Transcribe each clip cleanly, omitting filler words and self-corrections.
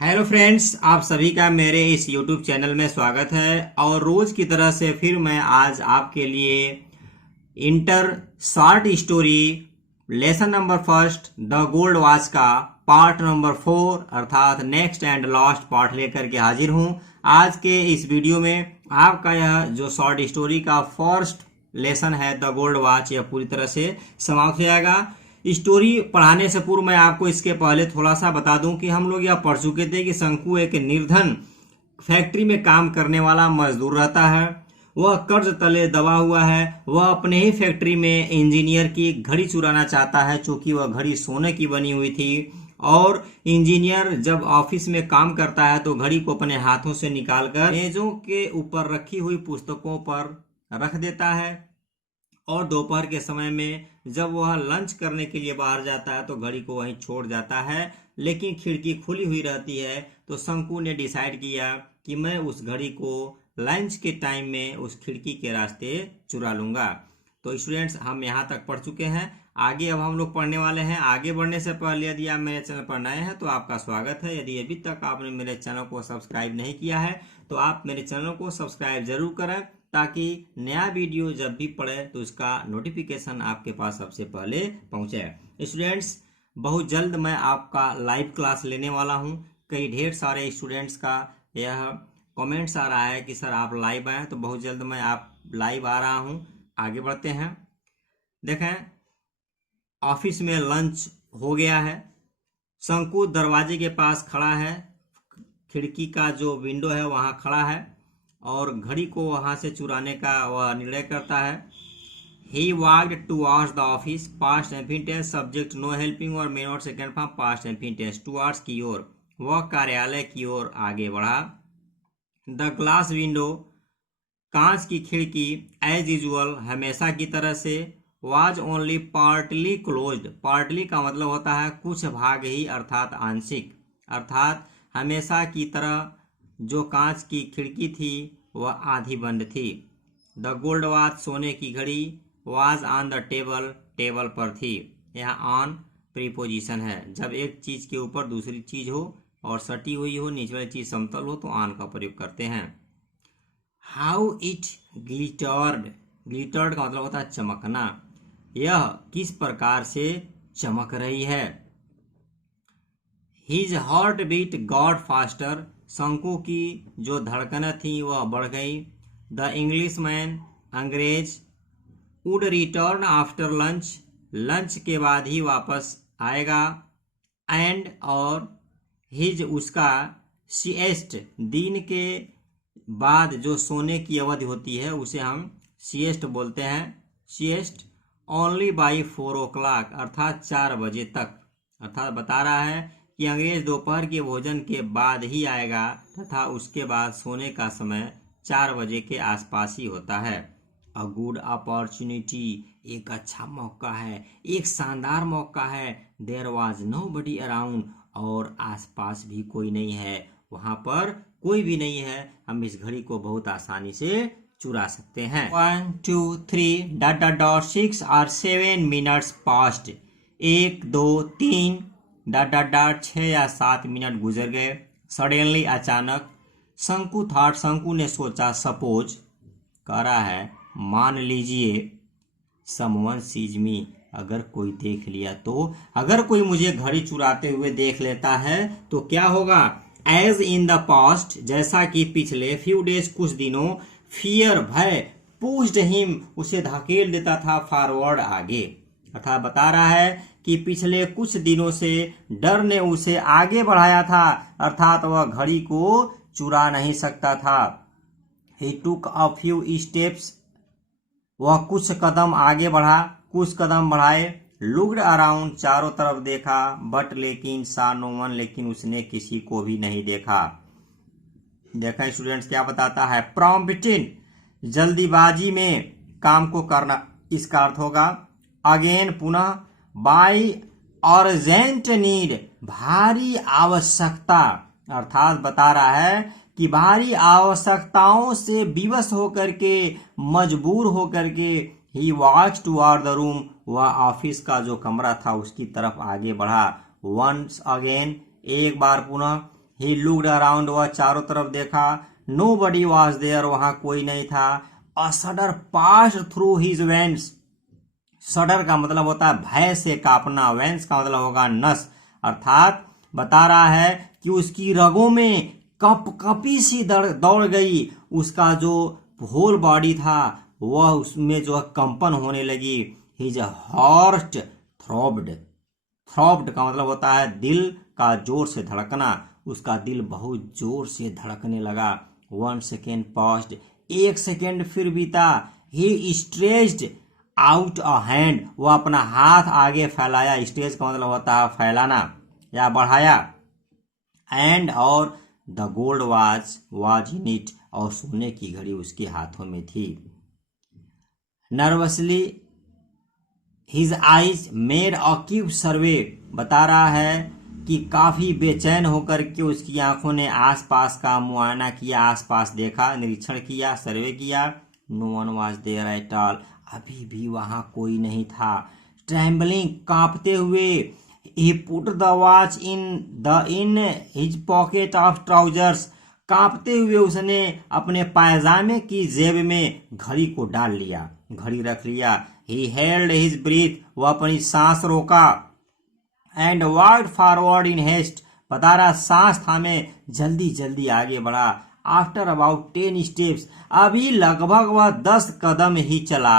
Hello friends, आप सभी का मेरे इस यूट्यूब चैनल में स्वागत है। और रोज की तरह से फिर मैं आज आपके लिए inter short story lesson number first the gold watch का पार्ट नंबर 4 अर्थात नेक्स्ट एंड लास्ट पार्ट लेकर के हाजिर हूं। आज के इस वीडियो में आपका यह जो शॉर्ट स्टोरी का फर्स्ट लेसन है द गोल्ड वॉच, यह पूरी तरह से समाप्त हो जाएगा। स्टोरी पढ़ाने से पूर्व मैं आपको इसके पहले थोड़ा सा बता दूं कि हम लोग यह पढ़ चुके थे कि शंकु एक निर्धन फैक्ट्री में काम करने वाला मजदूर रहता है। वह कर्ज तले दबा हुआ है। वह अपने ही फैक्ट्री में इंजीनियर की घड़ी चुराना चाहता है, चूंकि वह घड़ी सोने की बनी हुई थी। और इंजीनियर जब ऑफिस में काम करता है तो घड़ी को अपने हाथों से निकालकर मेजों के ऊपर रखी हुई पुस्तकों पर रख देता है। और दोपहर के समय में जब वह लंच करने के लिए बाहर जाता है तो घड़ी को वहीं छोड़ जाता है, लेकिन खिड़की खुली हुई रहती है। तो शंकु ने डिसाइड किया कि मैं उस घड़ी को लंच के टाइम में उस खिड़की के रास्ते चुरा लूंगा। तो स्टूडेंट्स, हम यहाँ तक पढ़ चुके हैं। आगे अब हम लोग पढ़ने वाले हैं। आगे बढ़ने से पहले यदि आप मेरे चैनल पर नए हैं तो आपका स्वागत है। यदि अभी तक आपने मेरे चैनल को सब्सक्राइब नहीं किया है तो आप मेरे चैनल को सब्सक्राइब जरूर करें, ताकि नया वीडियो जब भी पड़े तो इसका नोटिफिकेशन आपके पास सबसे पहले पहुंचे। स्टूडेंट्स, बहुत जल्द मैं आपका लाइव क्लास लेने वाला हूं। कई ढेर सारे स्टूडेंट्स का यह कमेंट्स आ रहा है कि सर आप लाइव आए, तो बहुत जल्द मैं आप लाइव आ रहा हूं। आगे बढ़ते हैं। देखें, ऑफिस में लंच हो गया है। शंकु दरवाजे के पास खड़ा है, खिड़की का जो विंडो है वहां खड़ा है और घड़ी को वहां से चुराने का वह निर्णय करता है। He walked towards the office, past एम्फिन टेंस, सब्जेक्ट नो हेल्पिंग और मेन और सेकेंड फॉर्म पास्ट एम्फिन टेंस। टुवर्ड्स की ओर, वह कार्यालय की ओर आगे बढ़ा। द ग्लास विंडो, कांच की खिड़की, एज यूजुअल हमेशा की तरह से, was only partly closed. Partly का मतलब होता है कुछ भाग ही, अर्थात आंशिक। अर्थात हमेशा की तरह जो कांच की खिड़की थी वह आधी बंद थी। द गोल्ड वॉच, सोने की घड़ी, was on the table, table पर थी। यहाँ ऑन प्रीपोजिशन है। जब एक चीज के ऊपर दूसरी चीज हो और सटी हुई हो, नीचे वाली चीज समतल हो, तो ऑन का प्रयोग करते हैं। हाउ इट ग्लिटर्ड, ग्लिटर्ड का मतलब होता है चमकना। यह किस प्रकार से चमक रही है। His heart beat got faster, Shanku की जो धड़कनें थी वह बढ़ गई। द इंग्लिश मैन, अंग्रेज, would return after lunch, lunch के बाद ही वापस आएगा। एंड और, हिज उसका, सिएस्ट दिन के बाद जो सोने की अवधि होती है उसे हम सिएस्ट बोलते हैं। सिएस्ट ओनली बाई 4 o'clock, अर्थात 4 बजे तक। अर्थात बता रहा है कि अंग्रेज दोपहर के भोजन के बाद ही आएगा तथा उसके बाद सोने का समय 4 बजे के आसपास ही होता है। अ गुड अपॉर्चुनिटी, एक अच्छा मौका है, एक शानदार मौका है। There was nobody around, और आसपास भी कोई नहीं है, वहां पर कोई भी नहीं है। हम इस घड़ी को बहुत आसानी से चुरा सकते हैं। 1 2 3 डॉट डॉट डॉट 6 और 7 minutes past. 1 2 3 dot dot dot 6 या 7 मिनट गुजर गए। सडनली, अचानक। शंकु थॉट, शंकु ने सोचा। सपोज कह रहा है मान लीजिए। समवन सीज मी, अगर कोई देख लिया तो, अगर कोई मुझे घड़ी चुराते हुए देख लेता है तो क्या होगा। एज इन द पास्ट, जैसा कि पिछले फ्यू डेज, कुछ दिनों, फियर भय, पुश्ड हिम, उसे धकेल देता था फॉरवर्ड, आगे। अर्थात बता रहा है कि पिछले कुछ दिनों से डर ने उसे आगे बढ़ाया था, अर्थात वह घड़ी को चुरा नहीं सकता था। ही टुक अ फ्यू स्टेप्स, वह कुछ कदम आगे बढ़ा, कुछ कदम बढ़ाए। लुक्ड अराउंड, चारों तरफ देखा। बट लेकिन, सा नो वन, लेकिन उसने किसी को भी नहीं देखा। देखा स्टूडेंट्स क्या बताता है। प्रॉम्प्टिंग, जल्दीबाजी में काम को करना, इसका अर्थ होगा। अगेन, पुनः। बाय अर्जेंट नीड, भारी आवश्यकता, अर्थात बता रहा है कि भारी आवश्यकताओं से विवश होकर के, मजबूर होकर के, ही वॉक्ड टुवर्ड द रूम, वह ऑफिस का जो कमरा था उसकी तरफ आगे बढ़ा। वंस अगेन, एक बार पुनः। ही लुक्ड अराउंड, वह चारों तरफ देखा। नोबडी वाज देयर, वहां कोई नहीं था। A shudder passed through his veins, shudder का मतलब होता है भय से कांपना, वेन्स का मतलब होगा नस, अर्थात बता रहा है कि उसकी रगों में कपकपी सी दौड़ गई। उसका जो होल बॉडी था वह उसमें जो कंपन होने लगी। हिज हार्ट थ्रॉब्ड, थ्रॉब्ड का मतलब होता है दिल का जोर से धड़कना। उसका दिल बहुत जोर से धड़कने लगा। 1 सेकेंड पास्ड, 1 सेकेंड फिर बीता। ही स्ट्रेच्ड आउट अ हैंड, वह अपना हाथ आगे फैलाया। स्ट्रेच का मतलब होता है फैलाना या बढ़ाया। एंड और the gold was in it, और सोने की घड़ी उसके हाथों में थी। Nervously his eyes made a quick survey, बता रहा है कि काफी बेचैन होकर के उसकी आंखों ने आसपास का मुआयना किया, आसपास देखा, निरीक्षण किया, सर्वे किया। No one was there at all, अभी भी वहां कोई नहीं था। ट्रेम्बलिंग, कांपते हुए, he put the watch in his pocket of trousers, कांपते हुए उसने अपने पायजामे की जेब में घड़ी को डाल लिया, घड़ी रख लिया। ही हेल्ड हिज ब्रीथ, वह अपनी सांस रोका। And walked forward in haste, बता रहा सांस थामे जल्दी जल्दी आगे बढ़ा। आफ्टर अबाउट 10 स्टेप्स, अभी लगभग वह 10 कदम ही चला।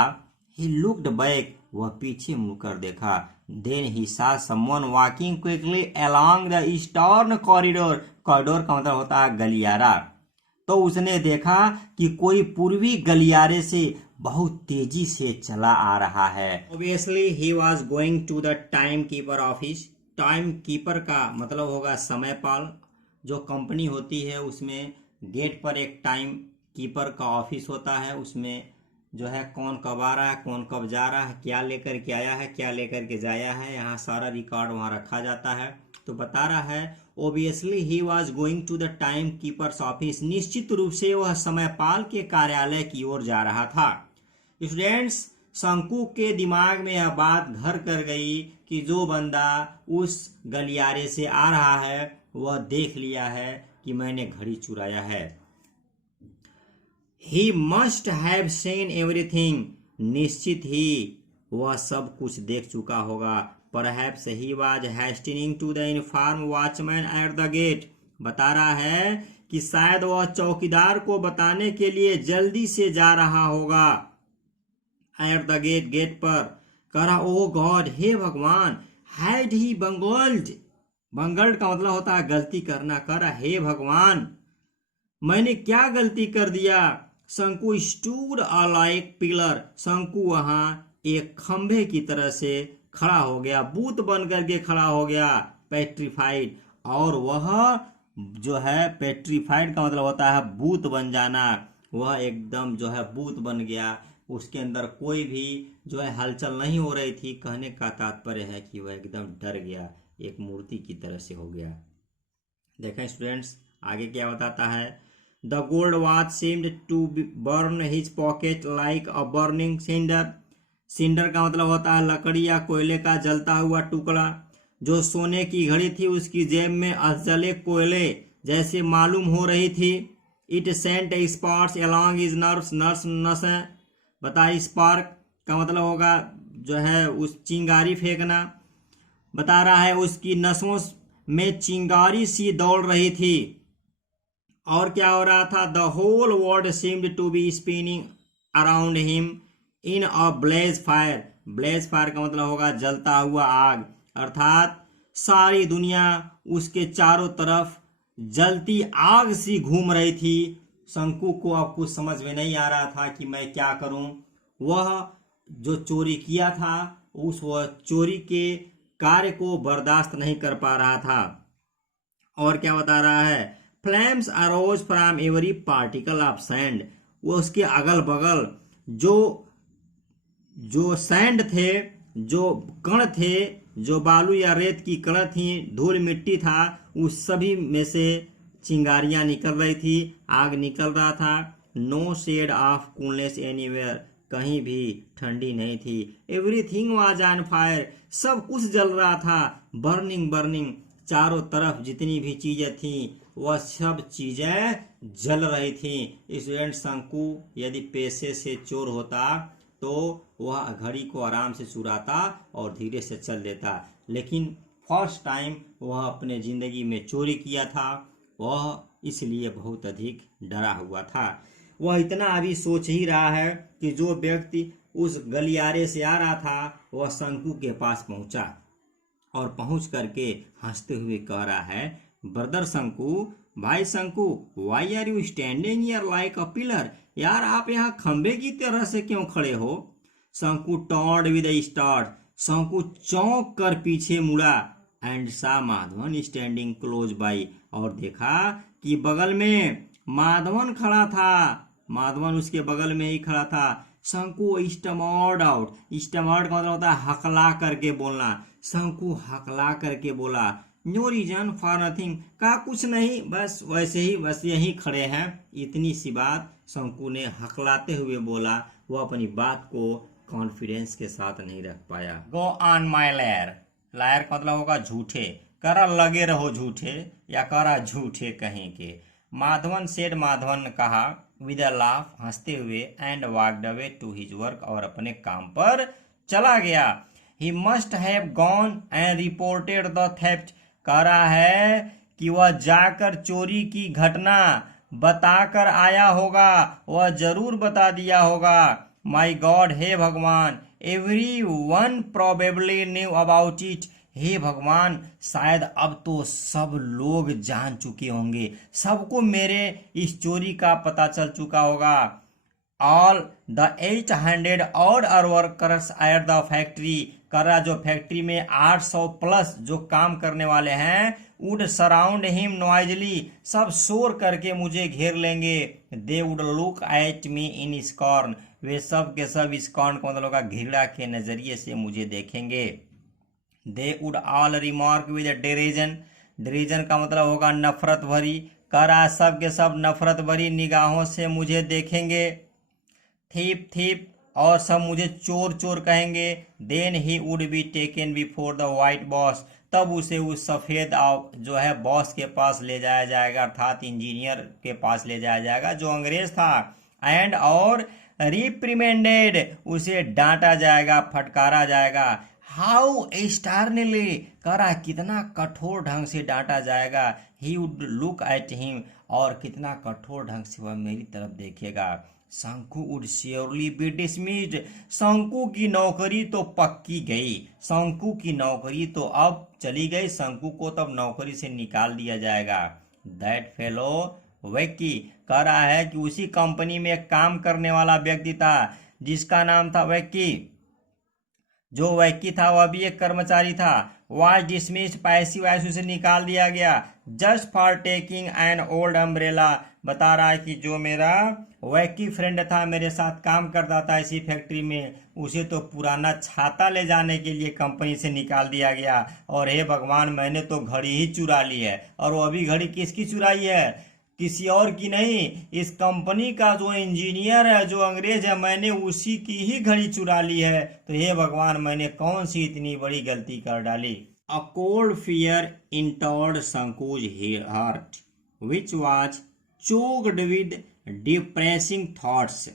ही लुक्ड बैक, वह पीछे मुड़कर देखा। देन ही सा someone walking quickly along the eastern corridor, corridor का मतलब होता है गलियारा। तो उसने देखा कि कोई पूर्वी गलियारे से बहुत तेजी से चला आ रहा है। Obviously he was going to the timekeeper office. Timekeeper का मतलब होगा समयपाल। जो कंपनी होती है उसमें गेट पर एक टाइम कीपर का ऑफिस होता है। उसमें जो है कौन कब आ रहा है, कौन कब जा रहा है, क्या लेकर के आया है, क्या लेकर के जाया है, यहाँ सारा रिकॉर्ड वहाँ रखा जाता है। तो बता रहा है obviously he was going to the timekeeper's office, निश्चित रूप से वह समयपाल के कार्यालय की ओर जा रहा था। स्टूडेंट्स, शंकु के दिमाग में यह बात घर कर गई कि जो बंदा उस गलियारे से आ रहा है वह देख लिया है कि मैंने घड़ी चुराया है। He must have seen everything, निश्चित ही वह सब कुछ देख चुका होगा। Perhaps he was hasting to the inform watchman at the gate, बता रहा है कि शायद वह चौकीदार को बताने के लिए जल्दी से जा रहा होगा। एट द गेट, गेट पर कह रहा ओ गॉड, हे भगवान। हैड ही बंगल्ड, बंगल्ड का मतलब होता है गलती करना। कह रहा हे भगवान मैंने क्या गलती कर दिया। शंकु स्टूड लाइक पिलर, शंकु वहां एक खंभे की तरह से खड़ा हो गया, बूत बन करके खड़ा हो गया, पेट्रीफाइड। और वह जो है पेट्रीफाइड का मतलब होता है बूत बन जाना, वह एकदम जो है बूत बन गया। उसके अंदर कोई भी जो है हलचल नहीं हो रही थी। कहने का तात्पर्य है कि वह एकदम डर गया, एक मूर्ति की तरह से हो गया। देखें स्टूडेंट्स आगे क्या बताता है। The gold watch seemed to burn his pocket like a burning cinder, cinder का मतलब होता है लकड़ी या कोयले का जलता हुआ टुकड़ा। जो सोने की घड़ी थी उसकी जेब में अजले कोयले जैसे मालूम हो रही थी। It sent sparks along his nerves, nerves नसें, बता स्पार्क का मतलब होगा जो है उस चिंगारी फेंकना। बता रहा है उसकी नसों में चिंगारी सी दौड़ रही थी। और क्या हो रहा था, the whole world seemed to be spinning around him in a blaze fire, blaze fire का मतलब होगा जलता हुआ आग, अर्थात सारी दुनिया उसके चारों तरफ जलती आग सी घूम रही थी। शंकु को अब कुछ समझ में नहीं आ रहा था कि मैं क्या करूं। वह जो चोरी किया था उस वह चोरी के कार्य को बर्दाश्त नहीं कर पा रहा था। और क्या बता रहा है, flames arrows from every particle of sand, वो उसके अगल बगल जो सैंड थे, जो कण थे, जो बालू या रेत की कण थी, धूल मिट्टी था, उस सभी में से चिंगारियां निकल रही थी, आग निकल रहा था। No shade of coolness anywhere, कहीं भी ठंडी नहीं थी। एवरीथिंग वाज ऑन फायर, सब कुछ जल रहा था। बर्निंग बर्निंग, चारों तरफ जितनी भी चीजें थी वह सब चीजें जल रही थी। स्टूडेंट, शंकु यदि पेशे से चोर होता तो वह घड़ी को आराम से चुराता और धीरे से चल देता, लेकिन फर्स्ट टाइम वह अपने जिंदगी में चोरी किया था, वह इसलिए बहुत अधिक डरा हुआ था। वह इतना अभी सोच ही रहा है कि जो व्यक्ति उस गलियारे से आ रहा था वह शंकु के पास पहुंचा और पहुंच करके हंसते हुए कह रहा है, ब्रदर शंकु, भाई Shanku, why are you standing here like a pillar? यार आप यहाँ खंबे की तरह से क्यों खड़े हो? शंकु टर्न्ड विद अ स्टार्ट। शंकु चौंक कर पीछे मुड़ा एंड सा माधवन स्टैंडिंग क्लोज बाई, और देखा कि बगल में माधवन खड़ा था। माधवन उसके बगल में ही खड़ा था। शंकु स्टमर्ड आउट। स्टमर्ड का मतलब होता है हकला करके बोलना। शंकु हकला करके बोला, नो रीजन फॉर नथिंग, का कुछ नहीं, बस वैसे ही, बस यहीं खड़े हैं। इतनी सी बात शंकु ने हकलाते हुए बोला। वो अपनी बात को कॉन्फिडेंस के साथ नहीं रख पाया। Go on my liar. Liar का मतलब होगा झूठे। करा लगे रहो झूठे, या करा झूठे कहीं के। माधवन सेड, माधवन ने कहा विद अ लाफ, हंसते हुए, and walked away to his work, और अपने काम पर चला गया। He must have gone and reported the theft. कह रहा है कि वह जाकर चोरी की घटना बताकर आया होगा, वह जरूर बता दिया होगा। माई गॉड, हे भगवान, every one probably knew about it. हे भगवान, शायद अब तो सब लोग जान चुके होंगे, सबको मेरे इस चोरी का पता चल चुका होगा। All the 800 odd workers at the factory. करा जो फैक्ट्री में 800 प्लस जो काम करने वाले हैं, वुड सराउंड हिम नॉइजली, सब शोर करके मुझे घेर लेंगे। They would look at me in scorn, वे सब के सब स्कॉर्न का मतलब होगा घृणा के नजरिए से मुझे देखेंगे। They would all remark with derision. Derision का मतलब होगा नफरत भरी। करा सब के सब नफरत भरी निगाहों से मुझे देखेंगे। थीप थीप, और सब मुझे चोर चोर कहेंगे। Then he would be taken before the white boss, तब उसे उस सफेद जो है बॉस के पास ले जाया जाएगा, अर्थात इंजीनियर के पास ले जाया जाएगा जो अंग्रेज था। एंड और रिप्रिमेंडेड, उसे डांटा जाएगा, फटकारा जाएगा। हाउ स्टार्नली, करा कितना कठोर ढंग से डांटा जाएगा। He would look at him, और कितना कठोर ढंग से वह मेरी तरफ देखेगा। शंकु वुड श्योरली बी डिसमिस्ड, शंकु की नौकरी तो पक्की गई, शंकु की नौकरी तो अब चली गई, शंकु को तब नौकरी से निकाल दिया जाएगा। दैट फेलो वैक्की, कह रहा है कि उसी कंपनी में काम करने वाला व्यक्ति था जिसका नाम था वैक्की। जो वैक्की था वह भी एक कर्मचारी था। वाज डिसमिस्ड, पैसिव वॉइस उसे निकाल दिया गया। Just for taking an old umbrella, बता रहा है कि जो मेरा वैक्की फ्रेंड था, मेरे साथ काम करता था इसी फैक्ट्री में, उसे तो पुराना छाता ले जाने के लिए कंपनी से निकाल दिया गया। और हे भगवान, मैंने तो घड़ी ही चुरा ली है। और वो अभी घड़ी किसकी चुराई है? किसी और की नहीं, इस कंपनी का जो इंजीनियर है, जो अंग्रेज है, मैंने उसी की ही घड़ी चुरा ली है। तो हे भगवान, मैंने कौन सी इतनी बड़ी गलती कर डाली। अ कोल्ड फियर इंटर्ड शंकुज heart which was choked with depressing thoughts.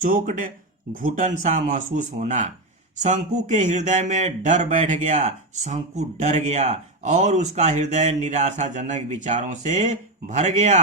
Choked, घुटन सा महसूस होना। शंकु के हृदय में डर बैठ गया। शंकु डर गया और उसका हृदय निराशाजनक विचारों से भर गया।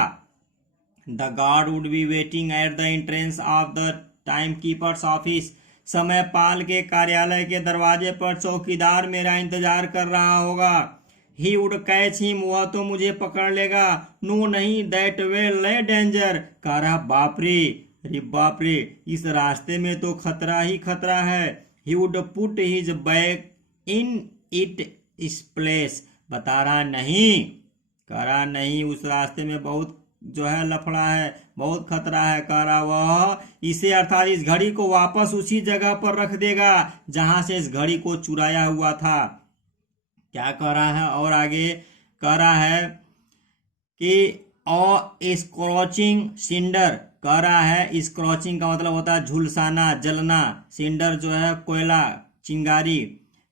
The guard would be waiting at the entrance of the timekeeper's office. समय पाल के कार्यालय के दरवाजे पर चौकीदार मेरा इंतजार कर रहा होगा। ही वुड कैच हिम, वह तो मुझे पकड़ लेगा। नो नहीं, दैट वे ले डेंजर। कह रहा बाप रे, अरे बाप रे, इस रास्ते में तो खतरा ही खतरा है। He would put his bag in it इस प्लेस, बता रहा नहीं, कह रहा नहीं, उस रास्ते में बहुत जो है लफड़ा है, बहुत खतरा है। कह रहा वह इसे अर्थात इस घड़ी को वापस उसी जगह पर रख देगा जहां से इस घड़ी को चुराया हुआ था। क्या कह रहा है और आगे कह रहा है कि स्क्रॉचिंग सिंडर, कह रहा है स्क्रॉचिंग का मतलब होता है झुलसाना, जलना। सिंडर जो है कोयला, चिंगारी।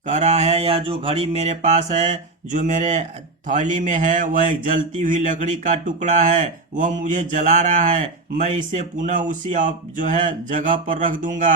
कह रहा है यह जो घड़ी मेरे पास है, जो मेरे थैली में है, वह एक जलती हुई लकड़ी का टुकड़ा है, वह मुझे जला रहा है। मैं इसे पुनः उसी जो है जगह पर रख दूंगा।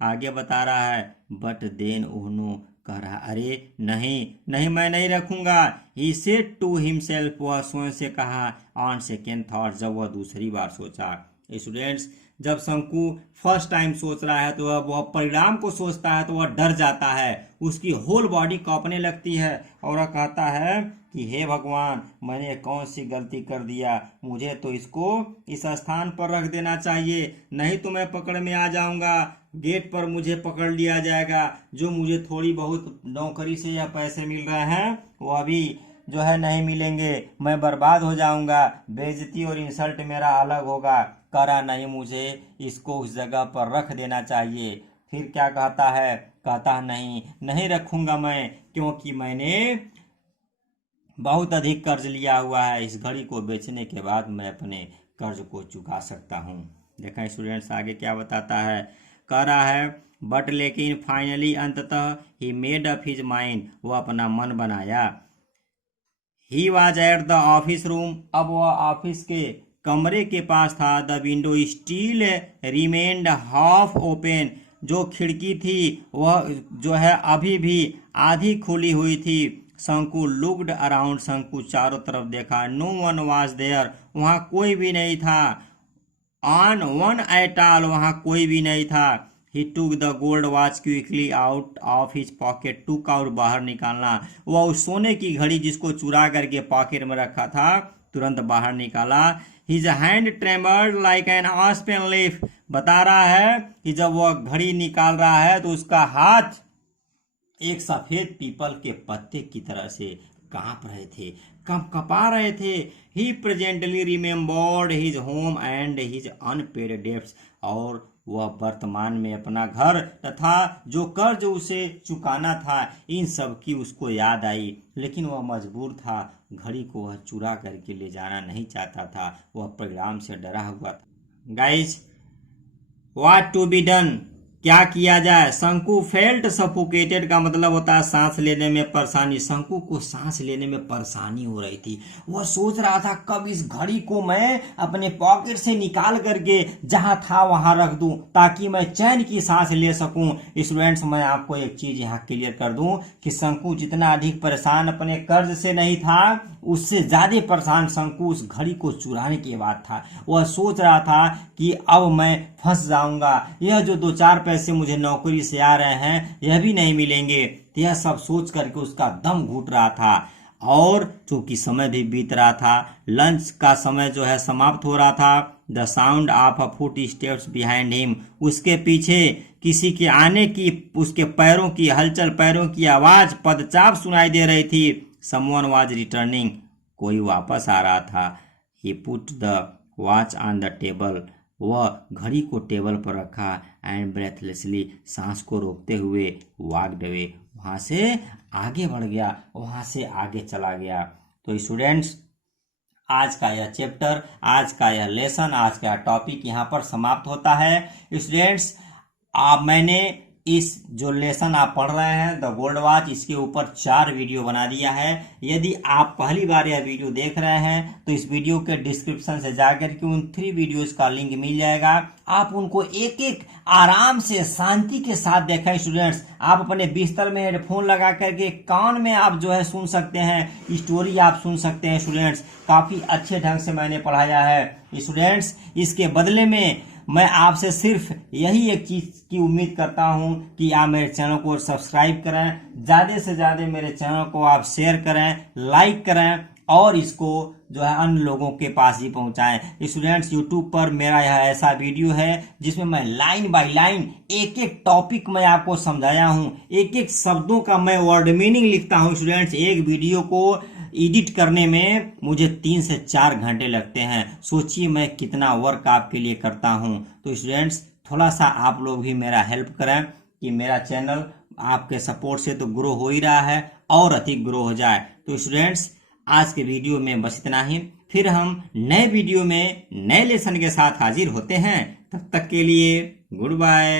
आगे बता रहा है बट देन ओनो कह रहा अरे नहीं नहीं मैं नहीं रखूंगा। ही सेड टू हिमसेल्फ, वह स्वयं से कहा। ऑन सेकेंड थॉट, जब वह दूसरी बार सोचा। स्टूडेंट्स, जब शंकु फर्स्ट टाइम सोच रहा है तो वह परिणाम को सोचता है तो वह डर जाता है, उसकी होल बॉडी कांपने लगती है और वह कहता है कि हे भगवान, मैंने कौन सी गलती कर दिया, मुझे तो इसको इस स्थान पर रख देना चाहिए, नहीं तो मैं पकड़ में आ जाऊंगा, गेट पर मुझे पकड़ लिया जाएगा। जो मुझे थोड़ी बहुत नौकरी से या पैसे मिल रहे हैं वो अभी जो है नहीं मिलेंगे, मैं बर्बाद हो जाऊंगा, बेइज्जती और इंसल्ट मेरा अलग होगा। करा नहीं, मुझे इसको उस जगह पर रख देना चाहिए। फिर क्या कहता है, कहता नहीं नहीं रखूंगा मैं, क्योंकि मैंने बहुत अधिक कर्ज लिया हुआ है, इस घड़ी को बेचने के बाद मैं अपने कर्ज को चुका सकता हूँ। देखा स्टूडेंट्स आगे क्या बताता है, कह रहा है बट लेकिन फाइनली अंततः he made up his mind, वो अपना मन बनाया। He was at the office room, अब वह ऑफिस के कमरे के पास था। The window still remained half open, जो खिड़की थी वह जो है अभी भी आधी खुली हुई थी। शंकु लुक्ड अराउंड, शंकु चारों तरफ देखा। नो वन वाज देयर, वहां कोई भी नहीं था। ऑन वन एट ऑल, वहां कोई भी नहीं था। He took the gold watch quickly out of his pocket, took out बाहर निकालना, वह उस सोने की घड़ी जिसको चुरा करके पॉकेट में रखा था तुरंत बाहर निकाला। His hand trembled like an aspen leaf, बता रहा है कि जब वह घड़ी निकाल रहा है तो उसका हाथ एक सफेद पीपल के पत्ते की तरह से कांप रहे थे, कपा रहे थे। He presently remembered his home and his unpaid debts, और वह वर्तमान में अपना घर तथा जो कर्ज उसे चुकाना था, इन सब की उसको याद आई, लेकिन वह मजबूर था। घड़ी को वह चुरा करके ले जाना नहीं चाहता था, वह परिणाम से डरा हुआ था। Guys, what to be done, क्या किया जाए। शंकु फेल्ट सफोकेटेड का मतलब होता है सांस लेने में परेशानी। शंकु को सांस लेने में परेशानी हो रही थी, वह सोच रहा था कब इस घड़ी को मैं अपने पॉकेट से निकाल करके जहां था वहां रख दूं ताकि मैं चैन की सांस ले सकूं। स्टूडेंट्स, मैं आपको एक चीज यहाँ क्लियर कर दूं कि शंकु जितना अधिक परेशान अपने कर्ज से नहीं था, उससे ज्यादा परेशान शंकु उस घड़ी को चुराने के बाद था। वह सोच रहा था कि अब मैं फंस जाऊंगा, यह जो 2-4 पैसे मुझे नौकरी से आ रहे हैं यह भी नहीं मिलेंगे। यह सब सोच करके उसका दम घुट रहा था। और चूंकि समय भी बीत रहा था, लंच का समय जो है समाप्त हो रहा था। The sound of a foot steps behind him, उसके पीछे किसी के आने की, उसके पैरों की हलचल, पैरों की आवाज, पदचाप सुनाई दे रही थी। समवन वाज रिटर्निंग, कोई वापस आ रहा था। He put the watch on the table, वह घड़ी को टेबल पर रखा। एंड ब्रेथलेसली, सांस को रोकते हुए, वॉकड अवे, वहां से आगे बढ़ गया, वहां से आगे चला गया। तो स्टूडेंट्स, आज का यह चैप्टर, आज का यह लेसन, आज का टॉपिक यहाँ पर समाप्त होता है। स्टूडेंट्स, मैंने इस जो लेसन आप पढ़ रहे हैं द गोल्ड वॉच, इसके ऊपर 4 वीडियो बना दिया है। यदि आप पहली बार यह वीडियो देख रहे हैं तो इस वीडियो के डिस्क्रिप्शन से जाकर के उन 3 वीडियोस का लिंक मिल जाएगा। आप उनको एक एक आराम से शांति के साथ देखें। स्टूडेंट्स, आप अपने बिस्तर में हेडफोन लगा करके कान में आप जो है सुन सकते हैं, स्टोरी आप सुन सकते हैं। स्टूडेंट्स, काफी अच्छे ढंग से मैंने पढ़ाया है। स्टूडेंट्स, इसके बदले में मैं आपसे सिर्फ यही एक चीज की उम्मीद करता हूं कि आप मेरे चैनल को सब्सक्राइब करें, ज्यादा से ज्यादा मेरे चैनल को आप शेयर करें, लाइक करें और इसको जो है अन्य लोगों के पास ही पहुंचाएं। स्टूडेंट्स, यूट्यूब पर मेरा यह ऐसा वीडियो है जिसमें मैं लाइन बाय लाइन एक एक टॉपिक मैं आपको समझाया हूं, एक एक शब्दों का मैं वर्ड मीनिंग लिखता हूं। स्टूडेंट्स, एक वीडियो को एडिट करने में मुझे 3 से 4 घंटे लगते हैं। सोचिए मैं कितना वर्क आपके लिए करता हूं। तो स्टूडेंट्स, थोड़ा सा आप लोग भी मेरा हेल्प करें कि मेरा चैनल आपके सपोर्ट से तो ग्रो हो ही रहा है और अधिक ग्रो हो जाए। तो स्टूडेंट्स, आज के वीडियो में बस इतना ही। फिर हम नए वीडियो में नए लेसन के साथ हाजिर होते हैं। तब तक के लिए गुड बाय।